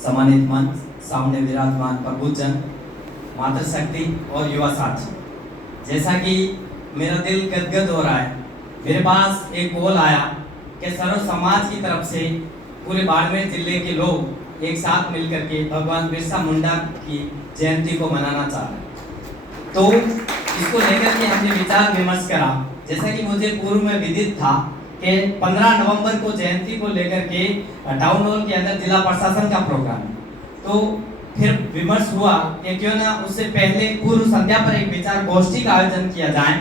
सम्मानित मंच, सामने विराजमान प्रबुद्धजन, मातृशक्ति और युवा साथी, जैसा कि मेरा दिल गदगद हो रहा है, मेरे पास एक कॉल आया कि सर्व समाज की तरफ से पूरे बाड़मेर जिले के लोग एक साथ मिलकर के भगवान बिरसा मुंडा की जयंती को मनाना चाह रहे हैं। तो इसको लेकर के हमने विचार विमर्श करा। जैसा कि मुझे पूर्व में विदित था कि 15 नवंबर को जयंती को लेकर के टाउन हॉल के अंदर जिला प्रशासन का प्रोग्राम है। तो फिर विमर्श हुआ कि क्यों ना उससे पहले पूर्व संध्या पर एक विचार गोष्ठी का आयोजन किया जाए।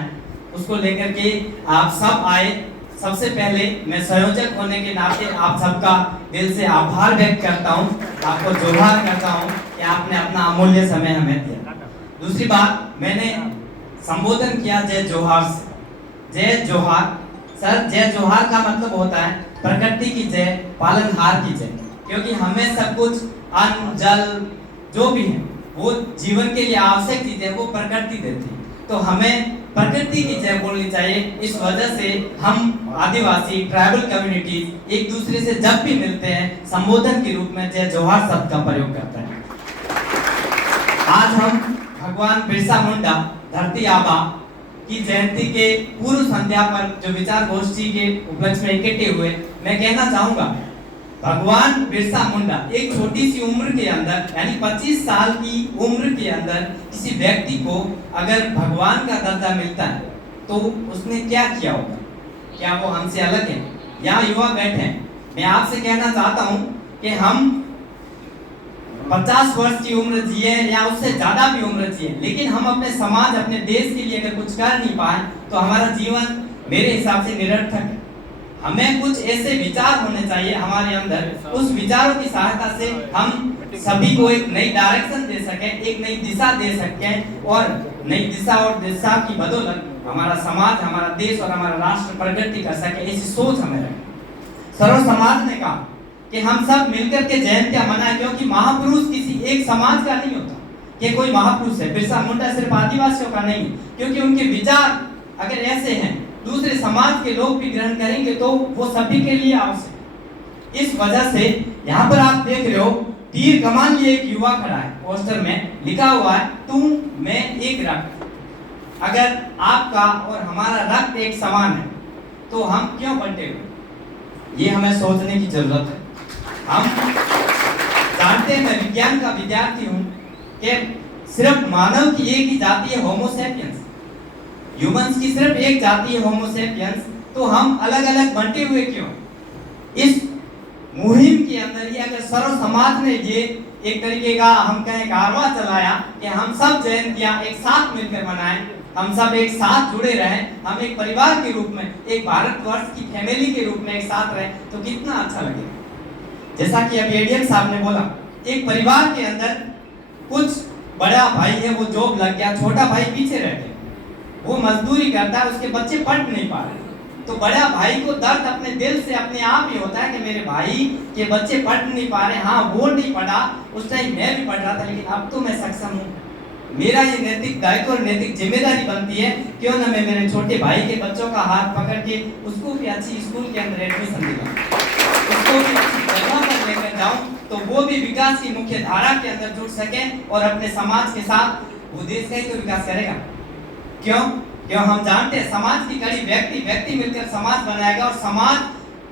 उसको लेकर के आप सब आए। सबसे पहले मैं संयोजक होने के नाते आप सबका दिल से आभार व्यक्त करता हूं, आपको जोहार करता हूं कि आपने अपना अमूल्य समय हमें दिया। दूसरी बात, मैंने संबोधन किया जय जोहार से। जय जोहार सर, जय जोहार का मतलब होता है प्रकृति की जय, पालनहार की जय, क्योंकि हमें सब कुछ अन्न जल जो भी है वो जीवन के लिए आवश्यक चीजें वो प्रकृति देती है, तो हमें प्रकृति की जय बोलनी चाहिए। इस वजह से हम आदिवासी ट्राइबल कम्युनिटीज एक दूसरे से जब भी मिलते हैं संबोधन के रूप में जय जोहार शब्द का प्रयोग करते हैं। आज हम भगवान बिरसा मुंडा धरती आबा की जयंती के पूर्व संध्या पर जो विचार गोष्ठी के उपलक्ष्य में इकट्ठे हुए, मैं कहना चाहूंगा भगवान बिरसा मुंडा एक छोटी सी उम्र के अंदर यानी 25 साल की उम्र के अंदर किसी व्यक्ति को अगर भगवान का दर्जा मिलता है तो उसने क्या किया होगा? क्या वो हमसे अलग है? यहाँ युवा बैठे हैं, मैं आपसे कहना चाहता हूँ कि हम 50 वर्ष की उम्र जिए या उससे ज्यादा भी उम्र जिए, लेकिन हम अपने समाज अपने देश के लिए अगर कुछ कर नहीं पाए तो हमारा जीवन मेरे हिसाब से निरर्थक है। हमें कुछ ऐसे विचार होने चाहिए हमारे अंदर, उस विचारों की सहायता से हम सभी को एक नई डायरेक्शन दे सकें, एक नई दिशा दे सकें, और नई दिशा और दिशा की बदौलत हमारा समाज, हमारा देश और हमारा राष्ट्र प्रगति कर सके, ऐसी सोच हमें रखें। सर्व समाज ने कहा कि हम सब मिलकर के जयंतियां मनाएं, क्योंकि महापुरुष किसी एक समाज का नहीं होता कि कोई महापुरुष है। बिरसा मुंडा सिर्फ आदिवासियों का नहीं, क्योंकि उनके विचार अगर ऐसे हैं दूसरे समाज के लोग भी ग्रहण करेंगे तो वो सभी के लिए आवश्यक। इस वजह से यहाँ पर आप देख रहे हो तीर कमान लिए एक युवा खड़ा है, पोस्टर में लिखा हुआ है तुम मैं एक रक्त। अगर आपका और हमारा रक्त एक समान है तो हम क्यों बंटे हुए? ये हमें सोचने की जरूरत है। हम जानते हैं, मैं विज्ञान का विद्यार्थी हूँ, कि सिर्फ मानव की एक ही जाति है होमो सेपियंस, ह्यूमंस की सिर्फ एक जाति है होमो सेपियंस, तो हम अलग अलग बंटे हुए क्यों? इस मुहिम के अंदर ही अगर सर्व समाज ने ये एक तरीके का हम कहें कारवां चलाया कि हम सब जयंतियां एक साथ मिलकर मनाएं, हम सब एक साथ जुड़े रहें, हम एक परिवार के रूप में, एक भारतवर्ष की फैमिली के रूप में एक साथ रहें, तो कितना अच्छा लगेगा। जैसा कि अभी एडीएम साहब ने बोला, एक परिवार के अंदर कुछ बड़ा भाई है वो जॉब लग गया, छोटा भाई पीछे रह गया, वो मजदूरी करता है, उसके बच्चे पढ़ नहीं पा रहे, तो बड़ा भाई को दर्द अपने दिल से अपने आप ही होता है कि मेरे भाई के बच्चे पढ़ नहीं पा रहे। हाँ, वो नहीं पढ़ा, उस टाइम मैं भी पढ़ रहा था, लेकिन अब तो मैं सक्षम हूँ। मेरा ये नैतिक दायित्व और नैतिक जिम्मेदारी बनती है, क्यों ना मैं मेरे छोटे भाई के बच्चों का हाथ पकड़ के उसको भी अच्छी स्कूल के अंदर एडमिशन दिलाऊं, उसको भी अच्छी जगह पर लेकर जाऊं, तो वो भी विकास की मुख्य धारा के अंदर जुड़ सके और अपने समाज के साथ वो देश का ही तो विकास करेगा। क्यों? हम जानते हैं समाज की कड़ी व्यक्ति मिलकर समाज बनाएगा, और समाज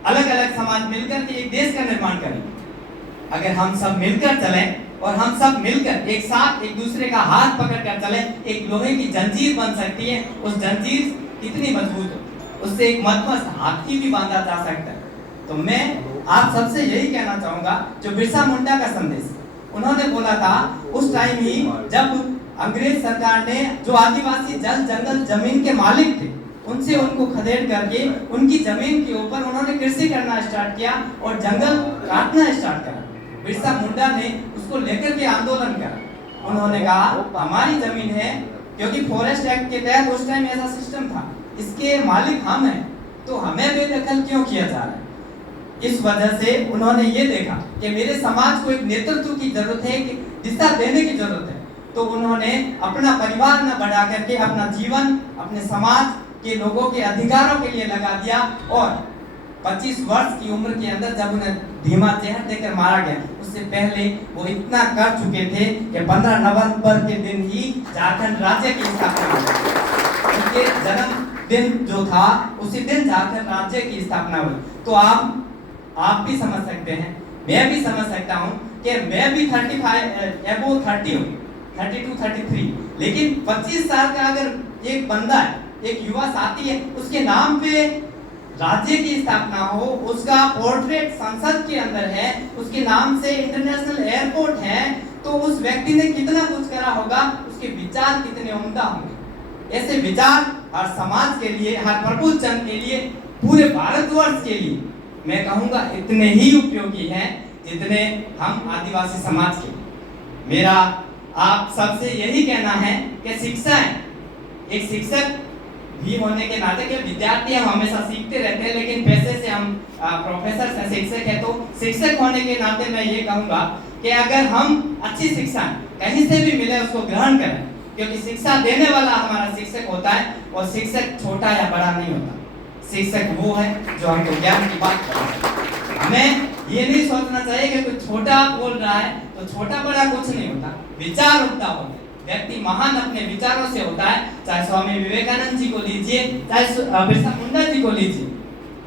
अलग अलग समाज मिलकर के एक देश का निर्माण करेंगे। अगर हम सब मिलकर चलें और हम सब मिलकर एक साथ एक दूसरे का हाथ पकड़कर चलें, एक लोहे की जंजीर बन सकती है। उस जंजीर कितनी मजबूत हो, उससे एक मजबूत हाथी भी बांधा जा सकता है। तो मैं आप सबसे यही कहना चाहूंगा, जो बिरसा मुंडा का संदेश उन्होंने बोला था उस टाइम ही जब अंग्रेज सरकार ने जो आदिवासी जल जंगल जमीन के मालिक थे उनसे उनको खदेड़ करके उनकी जमीन के ऊपर उन्होंने कृषि करना स्टार्ट किया और जंगल काटना स्टार्ट करा। बिरसा मुंडा ने उसको लेकर के आंदोलन करा। उन्होंने कहा हमारी जमीन है, क्योंकि फॉरेस्ट एक्ट के तहत उस टाइम ऐसा सिस्टम था, इसके मालिक हम हैं, तो हमें बेदखल क्यों किया जा रहा है? इस वजह से उन्होंने ये देखा कि मेरे समाज को एक नेतृत्व की जरूरत है, दिशा देने की जरूरत है, तो उन्होंने अपना परिवार न बढ़ा करके अपना जीवन अपने समाज के लोगों के अधिकारों के लिए लगा दिया और 25 वर्ष की उम्र के अंदर जब उन्हें धीमा जहर देकर मारा गया, उससे पहले वो इतना कर चुके थे कि 15 नवंबर के दिन ही झारखंड राज्य की स्थापना हुई। उनके जन्मदिन जो था उसी दिन झारखंड राज्य की स्थापना हुई। तो आप भी समझ सकते हैं, मैं भी समझ सकता हूँ कि मैं भी 30 हूँ, 32 33, लेकिन 25 साल का अगर एक बंदा है, एक युवा साथी है, उसके नाम पे राज्य की स्थापना हो, उसका पोर्ट्रेट संसद के अंदर है, उसके नाम से इंटरनेशनल एयरपोर्ट है, तो उस व्यक्ति ने कितना कुछ करा होगा, उसके विचार कितने उम्दा होंगे। ऐसे विचार हर समाज के लिए, हर प्रबुद्धजन के लिए, पूरे भारतवर्ष के लिए मैं कहूँगा इतने ही उपयोगी हैं जितने हम आदिवासी समाज के। मेरा आप सबसे यही कहना है कि शिक्षा है, एक शिक्षक भी होने के नाते, के विद्यार्थी हम हमेशा सीखते रहते हैं, लेकिन पैसे से हम प्रोफेसर से शिक्षक है, तो शिक्षक होने के नाते मैं ये कहूँगा कि अगर हम अच्छी शिक्षा कहीं से भी मिले उसको ग्रहण करें, क्योंकि शिक्षा देने वाला हमारा शिक्षक होता है, और शिक्षक छोटा या बड़ा नहीं होता। शिक्षक वो है जो हमको ज्ञान की बात करता है। हमें ये नहीं सोचना चाहिए कि कोई छोटा बोल रहा है तो छोटा बड़ा कुछ नहीं होता, विचार उठता होता है। व्यक्ति महान अपने विचारों से होता है, चाहे स्वामी विवेकानंद जी को लीजिए, चाहे बिरसा मुंडा जी को लीजिए।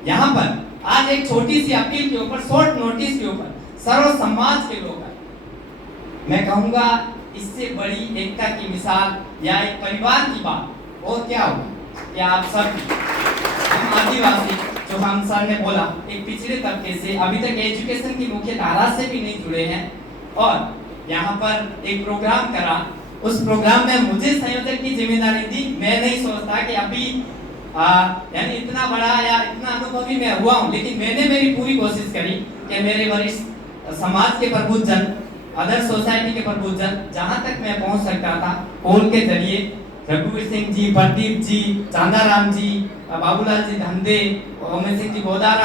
यहाँ पर आज एक छोटी सी अपील के ऊपर, शॉर्ट नोटिस के ऊपर सर्व समाज के लोग हैं, मैं कहूँगा इससे बड़ी एकता की मिसाल या एक परिवार की बात और क्या होगी। या आप सब हम आदिवासी, जो हम सर ने बोला, एक पिछड़े तबके से अभी तक एजुकेशन की मुख्य धारा से भी नहीं जुड़े हैं, और यहाँ पर एक प्रोग्राम करा, उस प्रोग्राम में मुझे संयोजक की जिम्मेदारी दी। मैं नहीं सोचता कि अभी यानी इतना बड़ा या इतना अनुभवी मैं हुआ हूँ, लेकिन मैंने मेरी पूरी कोशिश करी कि मेरे वरिष्ठ समाज के प्रबुद्धजन, अदर सोसाइटी के प्रबुद्धजन, जहाँ तक मैं पहुँच सकता था, पोल के जरिए रघुवीर सिंह जी, प्रदीप जी, चांदाराम जी, बाबूलाल जी धंधे, उमेश सिंह जी गोदारा,